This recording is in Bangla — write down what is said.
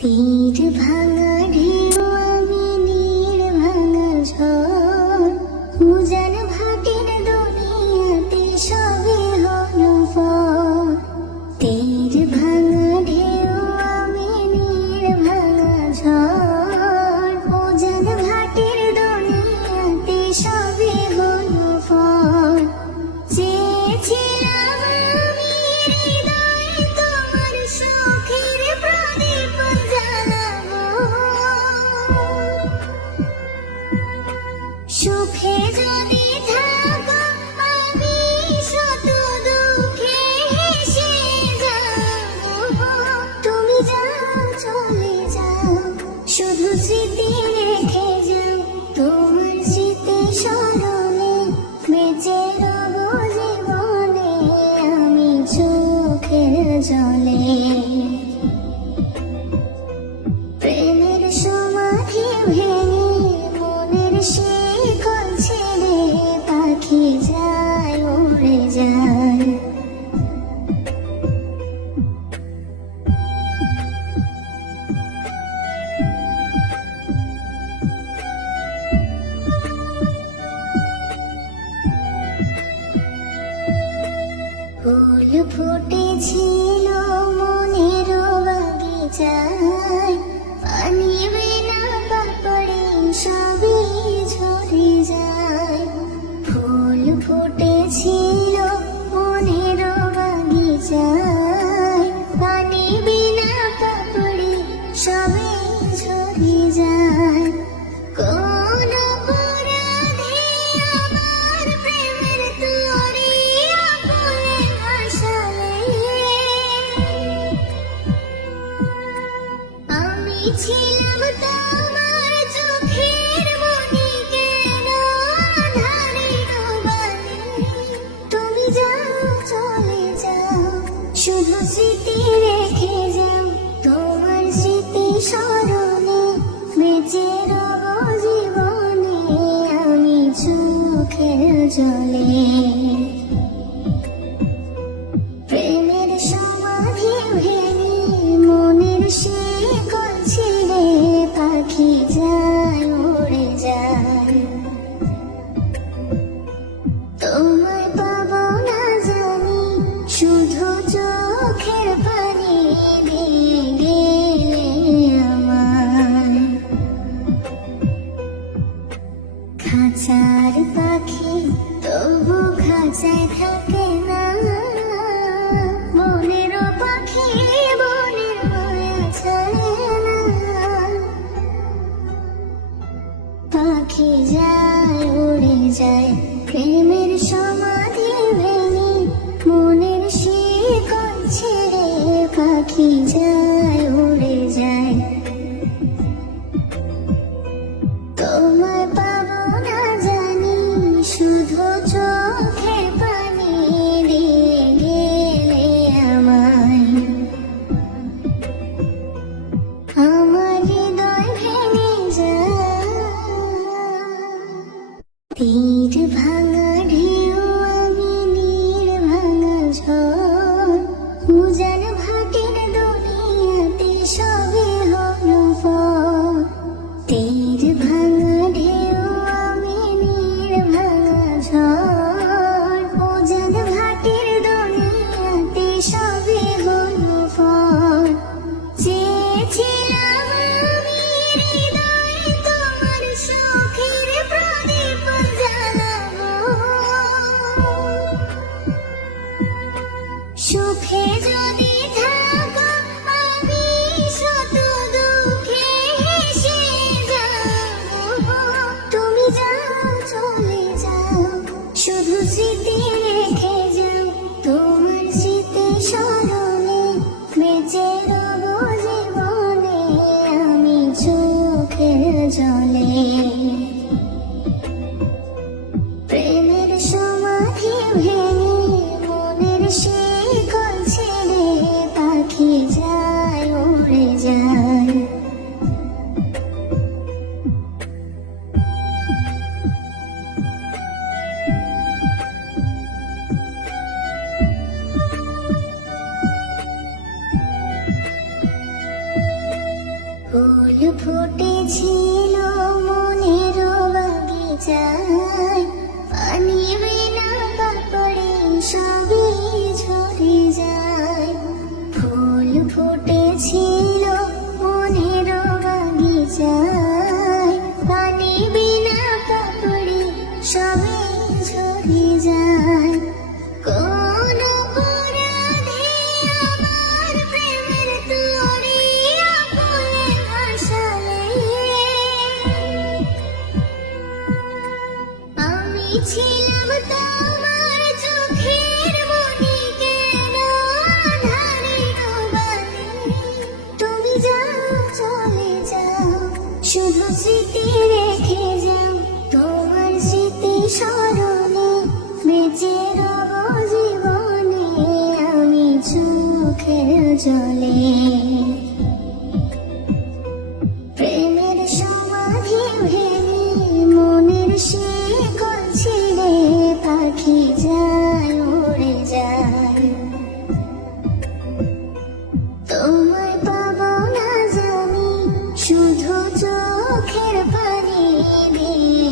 তীর ভাঙা ঢেউ আমি নীর ভাঙা ঝড় উজান ভাটির দুনিয়াতে সবে হলো ফল। তীর ভাঙা ঢেউ আমি নীর ভাঙা ঝড় উজান ভাটির দুনিয়াতে সবে হলো ফল। চেয়েছিলাম আমি হৃদয়ে তোমার সুখের প্রদীপ জ্বালাবো, সুখে যদি থাকো আমি শত দুঃখে হেসে যাবো। তুমি যাও চলে যাও, শুধু স্মৃতি রেখে যাও, তোমার স্মৃতি স্মরণে বেঁচে রব জীবনে আমি চোখের জলে। প্রেমের সমাধি ভেঙে মনের শিকল ছেড়ে পাখি যায় উড়ে যায়। ফুল ফুটেছিল মনের বাগিচায়, পানি বিনা পাপড়ে সবই ঝরে যায়। ফুল ফুটেছিল মনের বাগিচায়, পানি বিনা পাপড়ে সবই ঝরে যায়। কোন অপরাধে আমার প্রেমের তরি আগুনে ভাসালে, আমি ছিলাম তোমার চোখের মনি কেন আঁধারে ডোবালে। তুমি যাও চলে যাও, শুধু স্মৃতি রেখে যাও, তোমার স্মৃতি স্মরণে বেঁচে রব জীবনে আমি চোখের জলে। প্রেমের সমাধি ভেঙে মনের শিকল ছিঁড়ে পাখি যায় উড়ে যায়। তোমায় পাবো না জানি, শুধু চোখের পানি দিয়ে গেলে আমায়। খাঁচার পাখি তবু খাঁচায় থাকে না, মনেরও পাখি মনের মায়া ছাড়ে না। পাখি যায় উড়ে যায়, প্রেমের সমাধি ভেঙে মনের শিকল ছেড়ে পাখি যায় উড়ে যায়। তোমায় পাবো না জানি, শুধু চোখের পানি দিয়ে গেলে আমায়। আমার হৃদয় ভেঙে যায়। তীর ভাঙা ফুল ফুটেছিল মনের বাগিচায়, পানি বিনা পাপড়ে সবই ঝরে যায়। ফুল ফুটেছিল মনের বাগিচায়, পানি বিনা পাপড়ে সবই ঝরে যায়। কোন অপরাধে আমার প্রেমের তরি আগুনে ভাসালে, আমি ছিলাম তোমার চোখের মনি, কেন আঁধারে ডোবালে? তুমি যাও চলে যাও, শুধু স্মৃতি রেখে যাও, তোমার স্মৃতি স্মরণে বেঁচে রব জীবনে আমি চোখের জলে। প্রেমের সমাধি ভেঙে মনের শিকল ছিঁড়ে পাখি যায় উড়ে যায়। তোমায় পাবো না জানি, শুধু চোখের পানি দিয়ে